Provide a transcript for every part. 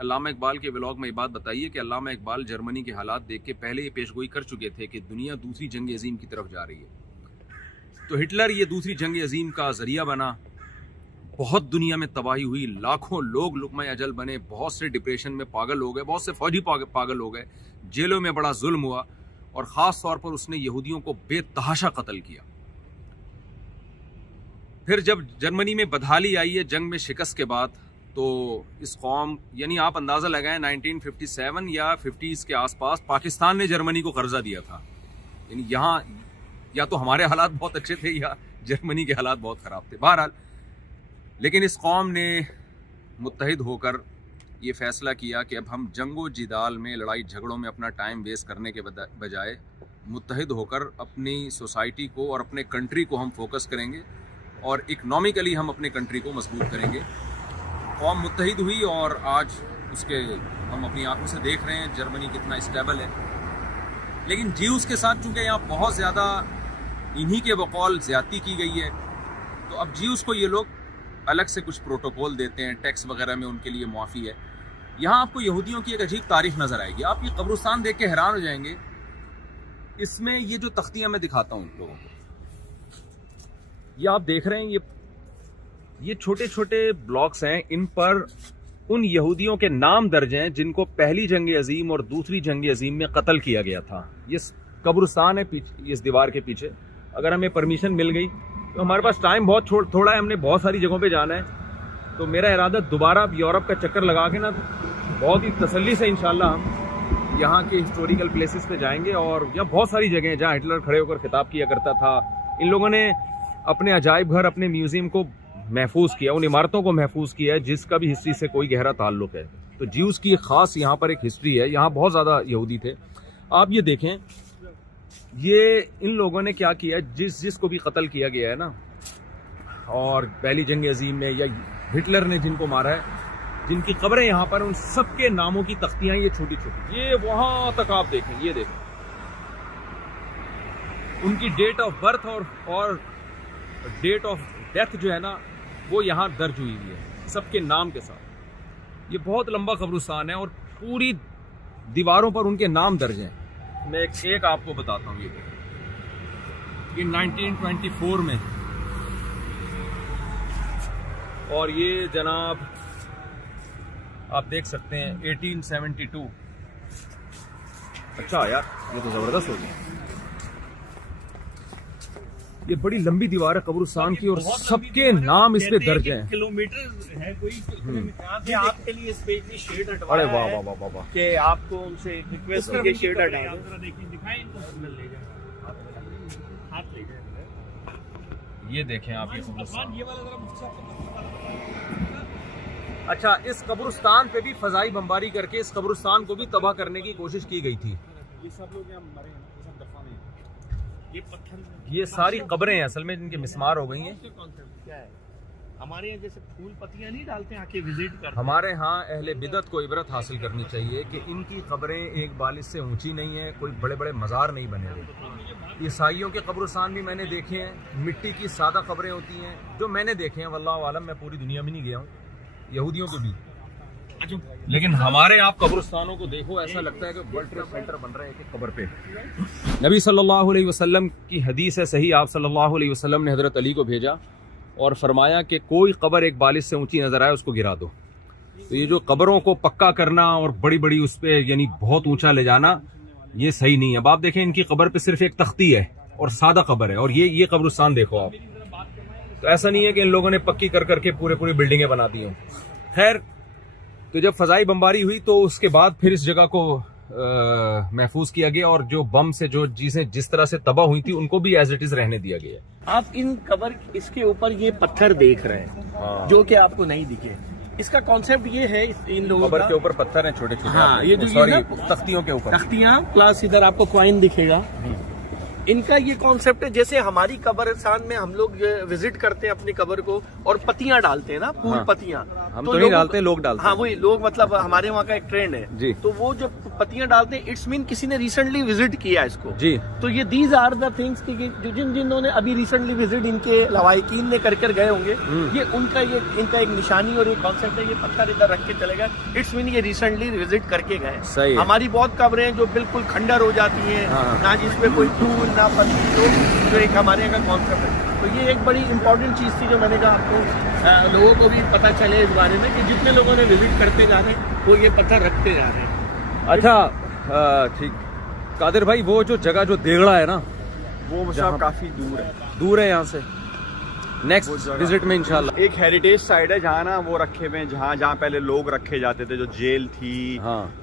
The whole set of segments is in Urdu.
علامہ اقبال کے ولاگ میں یہ بات بتائی ہے کہ علامہ اقبال جرمنی کے حالات دیکھ کے پہلے یہ پیشگوئی کر چکے تھے کہ دنیا دوسری جنگ عظیم کی طرف جا رہی ہے. تو ہٹلر یہ دوسری جنگ عظیم کا ذریعہ بنا, بہت دنیا میں تباہی ہوئی, لاکھوں لوگ لقمہ اجل بنے, بہت سے ڈپریشن میں پاگل ہو گئے, بہت سے فوجی پاگل ہو گئے, جیلوں میں بڑا ظلم ہوا, اور خاص طور پر اس نے یہودیوں کو بے تحاشا قتل کیا. پھر جب جرمنی میں بدحالی آئی ہے جنگ میں شکست کے بعد, تو اس قوم, یعنی آپ اندازہ لگائیں 1957 یا 50s کے آس پاس پاکستان نے جرمنی کو قرضہ دیا تھا. یعنی یہاں یا تو ہمارے حالات بہت اچھے تھے یا جرمنی کے حالات بہت خراب تھے. بہرحال لیکن اس قوم نے متحد ہو کر یہ فیصلہ کیا کہ اب ہم جنگ و جدال میں, لڑائی جھگڑوں میں اپنا ٹائم ویسٹ کرنے کے بجائے متحد ہو کر اپنی سوسائٹی کو اور اپنے کنٹری کو ہم فوکس کریں گے, اور اکنامکلی ہم اپنے کنٹری کو مضبوط کریں گے. قوم متحد ہوئی اور آج اس کے ہم اپنی آنکھوں سے دیکھ رہے ہیں جرمنی کتنا اسٹیبل ہے. لیکن جیوز کے ساتھ چونکہ یہاں بہت زیادہ انہی کے بقول زیادتی کی گئی ہے, تو اب جیوز کو یہ لوگ الگ سے کچھ پروٹوکول دیتے ہیں, ٹیکس وغیرہ میں ان کے لیے معافی ہے. یہاں آپ کو یہودیوں کی ایک عجیب تاریخ نظر آئے گی. آپ یہ قبرستان دیکھ کے حیران ہو جائیں گے. اس میں یہ جو تختیاں میں دکھاتا ہوں لوگوں کو, یہ آپ دیکھ رہے ہیں, یہ چھوٹے چھوٹے بلاکس ہیں, ان پر ان یہودیوں کے نام درج ہیں جن کو پہلی جنگ عظیم اور دوسری جنگ عظیم میں قتل کیا گیا تھا. یہ قبرستان ہے اس دیوار کے پیچھے. اگر ہمیں پرمیشن مل گئی تو, ہمارے پاس ٹائم بہت تھوڑا ہے, ہم نے بہت ساری جگہوں پہ جانا ہے, تو میرا ارادہ دوبارہ یورپ کا چکر لگا کے نا بہت ہی تسلی سے انشاءاللہ ہم یہاں کے ہسٹوریکل پلیسز پہ جائیں گے. اور یہاں بہت ساری جگہیں ہیں جہاں ہٹلر کھڑے ہو کر خطاب کیا کرتا تھا. ان لوگوں نے اپنے عجائب گھر, اپنے میوزیم کو محفوظ کیا, ان عمارتوں کو محفوظ کیا ہے جس کا بھی ہسٹری سے کوئی گہرا تعلق ہے. تو جیوز کی خاص یہاں پر ایک ہسٹری ہے. یہاں بہت زیادہ یہودی تھے. آپ یہ دیکھیں, یہ ان لوگوں نے کیا کیا, جس کو بھی قتل کیا گیا ہے نا, اور پہلی جنگ عظیم میں یا ہٹلر نے جن کو مارا ہے, جن کی قبریں یہاں پر, ان سب کے ناموں کی تختیاں یہ چھوٹی چھوٹی, یہ وہاں تک آپ دیکھیں, یہ دیکھیں ان کی ڈیٹ آف برتھ اور ڈیٹ آف ڈیتھ جو ہے نا وہ یہاں درج ہوئی ہے سب کے نام کے ساتھ. یہ بہت لمبا قبرستان ہے اور پوری دیواروں پر ان کے نام درج ہیں. میں ایک آپ کو بتاتا ہوں. یہ 1924 میں, اور یہ جناب آپ دیکھ سکتے ہیں 1872. اچھا یار, یہ تو زبردست ہو گیا. یہ بڑی لمبی دیوار ہے قبرستان کی, اور سب کے نام اس پہ درج ہیں. کلومیٹر ہے کوئی آپ کے لیے اسپیشلی شیڈ ہٹوایا ارے واہ واہ واہ واہ, کہ آپ کو ان سے ریکویسٹ کر کے شیڈ ہٹائیں. یہ دیکھیں آپ یہ قبرستان. اچھا, اس قبرستان پہ بھی فضائی بمباری کر کے اس قبرستان کو بھی تباہ کرنے کی کوشش کی گئی تھی. یہ سب لوگ یہاں مرے ہیں, یہ سب دفن ہیں. یہ پتھر, یہ ساری قبریں ہیں اصل میں جن کی مسمار ہو گئی ہیں. کیا ہے ہمارے یہاں جیسے پھول پتیاں نہیں ڈالتے, آ کے وزٹ کرتے. ہمارے ہاں اہل بدعت کو عبرت حاصل کرنی چاہیے کہ ان کی قبریں ایک بالش سے اونچی نہیں ہیں, کوئی بڑے بڑے مزار نہیں بنے ہوئے. عیسائیوں کے قبرستان بھی میں نے دیکھے ہیں, مٹی کی سادہ قبریں ہوتی ہیں جو میں نے دیکھے ہیں. واللہ عالم, میں پوری دنیا میں نہیں گیا ہوں, یہودیوں کو بھی. لیکن ہمارے آپ قبرستانوں کو دیکھو, ایسا لگتا ہے کہ ورلڈ ٹریڈ سینٹر بن رہا ہے ایک قبر پہ. نبی صلی اللہ علیہ وسلم کی حدیث ہے صحیح, آپ صلی اللہ علیہ وسلم نے حضرت علی کو بھیجا اور فرمایا کہ کوئی قبر ایک بالش سے اونچی نظر آئے اس کو گرا دو. تو یہ جو قبروں کو پکا کرنا اور بڑی بڑی اس پہ یعنی بہت اونچا لے جانا, یہ صحیح نہیں ہے. اب آپ دیکھیں ان کی قبر پہ صرف ایک تختی ہے اور سادہ قبر ہے, اور یہ قبرستان دیکھو آپ. تو ایسا نہیں ہے کہ ان لوگوں نے پکی کر کے پوری بلڈنگیں بنا دی ہوں. خیر, تو جب فضائی بمباری ہوئی تو اس کے بعد پھر اس جگہ کو محفوظ کیا گیا, اور جو بم سے جو چیزیں جس طرح سے تباہ ہوئی تھی ان کو بھی ایز اٹ از رہنے دیا گیا. آپ ان قبر اس کے اوپر یہ پتھر دیکھ رہے ہیں جو کہ آپ کو نہیں دکھے. اس کا کانسیپٹ یہ ہے, ان لوگوں قبر کے اوپر پتھر ہیں چھوٹے چھوٹے. ہاں, یہ جو سوری, تختیوں کے اوپر تختیاں پلس ادھر آپ کو کوائن دکھے گا. ان کا یہ کانسیپٹ ہے جیسے ہماری قبرستان میں ہم لوگ وزٹ کرتے ہیں اپنی قبر کو اور پتیاں ڈالتے ہیں نا, پھول پتیاں, ہم تو نہیں ڈالتے, لوگ ڈالتے ہاں وہی لوگ, مطلب ہمارے وہاں کا ایک ٹرینڈ ہے جی. تو وہ جو پتیاں ڈالتے ہیں اٹس مین کسی نے ریسنٹلی وزٹ کیا اس کو جی. تو یہ دیز آر دا تھنگس کہ جنہوں نے ابھی ریسنٹلی وزٹ ان کے لوائقین نے کر گئے ہوں گے, یہ ان کا ایک نشانی اور ایک کانسیپٹ ہے. یہ پتھر ادھر رکھ کے چلے گئے, اٹس مین یہ ریسنٹلی وزٹ کر کے گئے. صحیح. ہماری بہت قبریں جو بالکل کھنڈر ہو جاتی ہیں, نہ جس پہ کوئی پھول نہ پتی, جو ایک ہمارے یہاں کا کانسیپٹ ہے. تو یہ ایک بڑی امپورٹنٹ چیز تھی جو میں نے کہا آپ کو لوگوں کو بھی پتہ چلے اس بارے میں کہ جتنے لوگوں نے وزٹ کرتے جا رہے ہیں وہ یہ پتھر رکھتے جا رہے ہیں. اچھا ٹھیک. قادر بھائی وہ جو جگہ جو دیگڑا ہے نا وہ صاحب کافی دور ہے یہاں سے, نیکسٹ وزٹ میں انشاءاللہ. ایک ہیریٹیج سائٹ ہے جہاں نا وہ رکھے ہوئے ہیں, جہاں پہلے لوگ رکھے جاتے تھے, جو جیل تھی,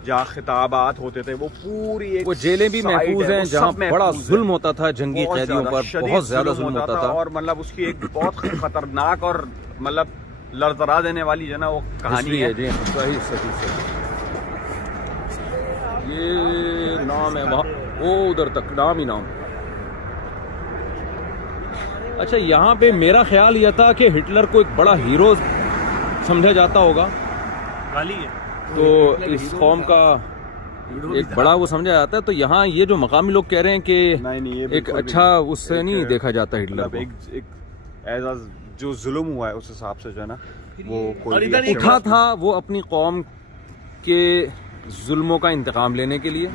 جہاں خطابات ہوتے تھے, وہ پوری ایک وہ جیلیں بھی محفوظ ہیں جہاں بڑا ظلم ہوتا تھا جنگی قیدیوں پر, بہت زیادہ ظلم ہوتا تھا. اور مطلب اس کی ایک بہت خطرناک اور مطلب لرزرا دینے والی جو نا وہ کہانی ہے. جی صحیح. یہ نام ہے وہاں, وہ ادھر تک نام ہی نام. اچھا یہاں پہ میرا خیال یہ تھا کہ ہٹلر کو ایک بڑا ہیرو سمجھا جاتا ہوگا, تو اس قوم کا ایک بڑا وہ سمجھا جاتا ہے. تو یہاں یہ جو مقامی لوگ کہہ رہے ہیں کہ ایک اچھا اس سے نہیں دیکھا جاتا ہٹلر کو. ایسا جو ظلم ہوا ہے اس حساب سے جو ہے نا وہ اٹھا تھا وہ اپنی قوم کے ظلموں کا انتقام لینے کے لیے,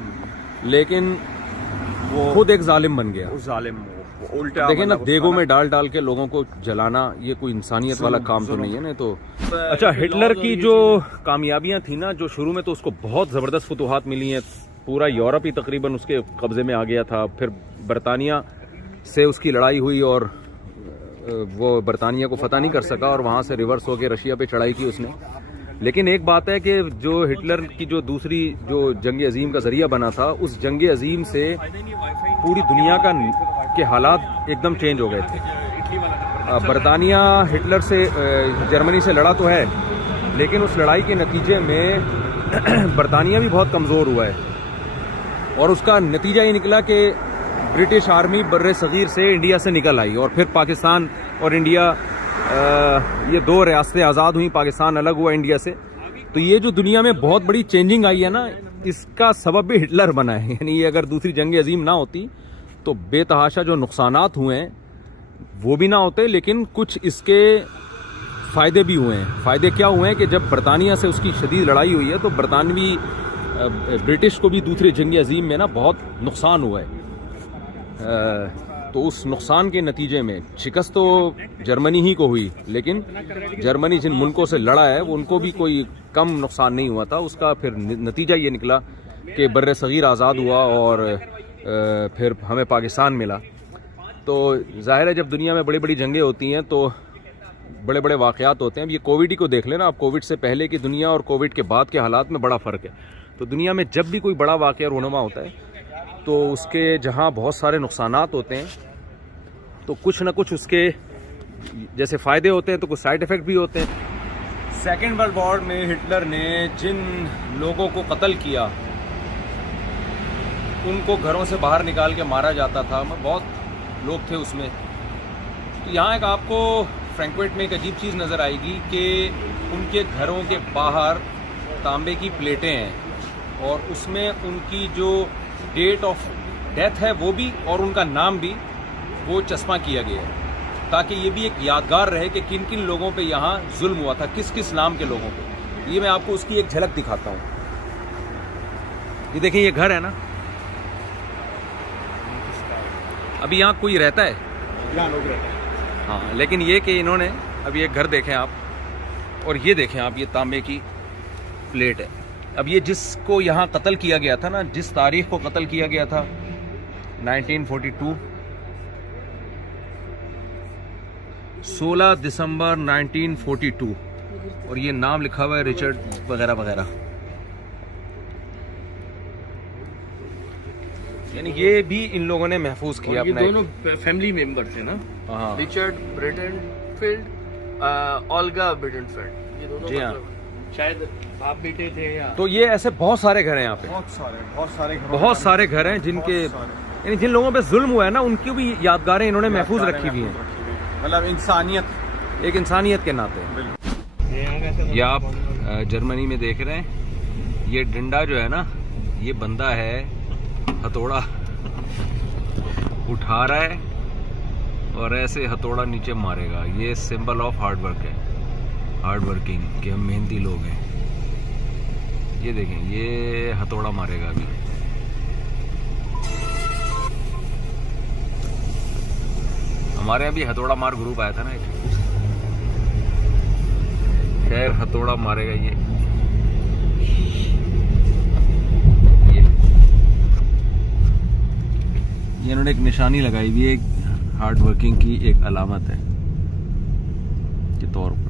لیکن وہ خود ایک ظالم بن گیا. ظالم الٹا دیکھیں نا, دیگوں میں ڈال کے لوگوں کو جلانا, یہ کوئی انسانیت والا کام تو نہیں ہے نا. تو اچھا ہٹلر کی جو کامیابیاں تھیں نا, جو شروع میں تو اس کو بہت زبردست فتوحات ملی ہیں, پورا یورپ ہی تقریباً اس کے قبضے میں آ گیا تھا. پھر برطانیہ سے اس کی لڑائی ہوئی اور وہ برطانیہ کو فتح نہیں کر سکا, اور وہاں سے ریورس ہو کے رشیا پہ چڑھائی کی اس نے. لیکن ایک بات ہے کہ جو ہٹلر کی جو دوسری جو جنگ عظیم کا ذریعہ بنا تھا, اس جنگ عظیم سے پوری دنیا کے حالات ایک دم چینج ہو گئے تھے. برطانیہ ہٹلر سے جرمنی سے لڑا تو ہے, لیکن اس لڑائی کے نتیجے میں برطانیہ بھی بہت کمزور ہوا ہے, اور اس کا نتیجہ یہ نکلا کہ برٹش آرمی بر صغیر سے انڈیا سے نکل آئی, اور پھر پاکستان اور انڈیا یہ دو ریاستیں آزاد ہوئیں, پاکستان الگ ہوا انڈیا سے. تو یہ جو دنیا میں بہت بڑی چینجنگ آئی ہے نا, اس کا سبب بھی ہٹلر بنا ہے. یعنی یہ اگر دوسری جنگ عظیم نہ ہوتی تو بے تحاشا جو نقصانات ہوئے ہیں وہ بھی نہ ہوتے, لیکن کچھ اس کے فائدے بھی ہوئے ہیں. فائدے کیا ہوئے ہیں کہ جب برطانیہ سے اس کی شدید لڑائی ہوئی ہے تو برطانوی برٹش کو بھی دوسری جنگ عظیم میں نا بہت نقصان ہوا ہے. تو اس نقصان کے نتیجے میں شکست تو جرمنی ہی کو ہوئی, لیکن جرمنی جن ملکوں سے لڑا ہے ان کو بھی کوئی کم نقصان نہیں ہوا تھا. اس کا پھر نتیجہ یہ نکلا کہ بر صغیر آزاد ہوا اور پھر ہمیں پاکستان ملا. تو ظاہر ہے جب دنیا میں بڑی بڑی جنگیں ہوتی ہیں تو بڑے بڑے واقعات ہوتے ہیں. اب یہ کووڈ ہی کو دیکھ لینا, اب کووڈ سے پہلے کی دنیا اور کووڈ کے بعد کے حالات میں بڑا فرق ہے. تو دنیا میں جب بھی کوئی بڑا واقعہ رونما ہوتا ہے تو اس کے جہاں بہت سارے نقصانات ہوتے ہیں تو کچھ نہ کچھ اس کے جیسے فائدے ہوتے ہیں تو کچھ سائیڈ ایفیکٹ بھی ہوتے ہیں. سیکنڈ ورلڈ وار میں ہٹلر نے جن لوگوں کو قتل کیا ان کو گھروں سے باہر نکال کے مارا جاتا تھا, بہت لوگ تھے اس میں. تو یہاں ایک آپ کو فرینکفرٹ میں ایک عجیب چیز نظر آئے گی کہ ان کے گھروں کے باہر تانبے کی پلیٹیں ہیں, اور اس میں ان کی جو ڈیٹ آف ڈیتھ ہے وہ بھی اور ان کا نام بھی وہ چسپاں کیا گیا ہے, تاکہ یہ بھی ایک یادگار رہے کہ کن کن لوگوں پہ یہاں ظلم ہوا تھا, کس کس نام کے لوگوں پہ. یہ میں آپ کو اس کی ایک جھلک دکھاتا ہوں. یہ دیکھیں یہ گھر ہے نا, ابھی یہاں کوئی رہتا ہے ہاں, لیکن یہ کہ انہوں نے ابھی ایک گھر دیکھیں آپ, اور یہ دیکھیں آپ, یہ تانبے کی پلیٹ ہے. اب یہ جس کو یہاں قتل کیا گیا تھا نا, جس تاریخ کو قتل کیا گیا تھا 1942, 16 دسمبر 1942, اور یہ نام لکھا ہوا ہے ریچرڈ وغیرہ وغیرہ. یعنی یہ بھی ان لوگوں نے محفوظ کیا. یہ دونوں فیملی ممبر تھے نا, Richard Burton Field, Olga Burton Field, یہ دونوں. جی ہاں, شاید باپ بیٹے تھے. تو یہ ایسے بہت سارے گھر ہیں یہاں پہ, بہت سارے گھر ہیں جن کے یعنی جن لوگوں پہ ظلم ہوا ہے نا, ان کی بھی یادگاریں انہوں نے محفوظ رکھی ہوئی ہیں, مطلب انسانیت, ایک انسانیت کے ناطے. یہ آپ جرمنی میں دیکھ رہے ہیں، یہ ڈنڈا جو ہے نا، یہ بندہ ہے ہتھوڑا اٹھا رہا ہے اور ایسے ہتھوڑا نیچے مارے گا. یہ سمبل آف ہارڈ ورک ہے، ہارڈ ورکنگ، کہ ہم محنتی لوگ ہیں. یہ دیکھیں، یہ ہتھوڑا مارے گا ابھی. ہمارے یہاں بھی ہتھوڑا مار گروپ آیا تھا نا ایک، خیر ہتھوڑا مارے گا. یہ انہوں نے ایک نشانی لگائی بھی، ایک ہارڈ ورکنگ کی ایک علامت ہے کے طور پر.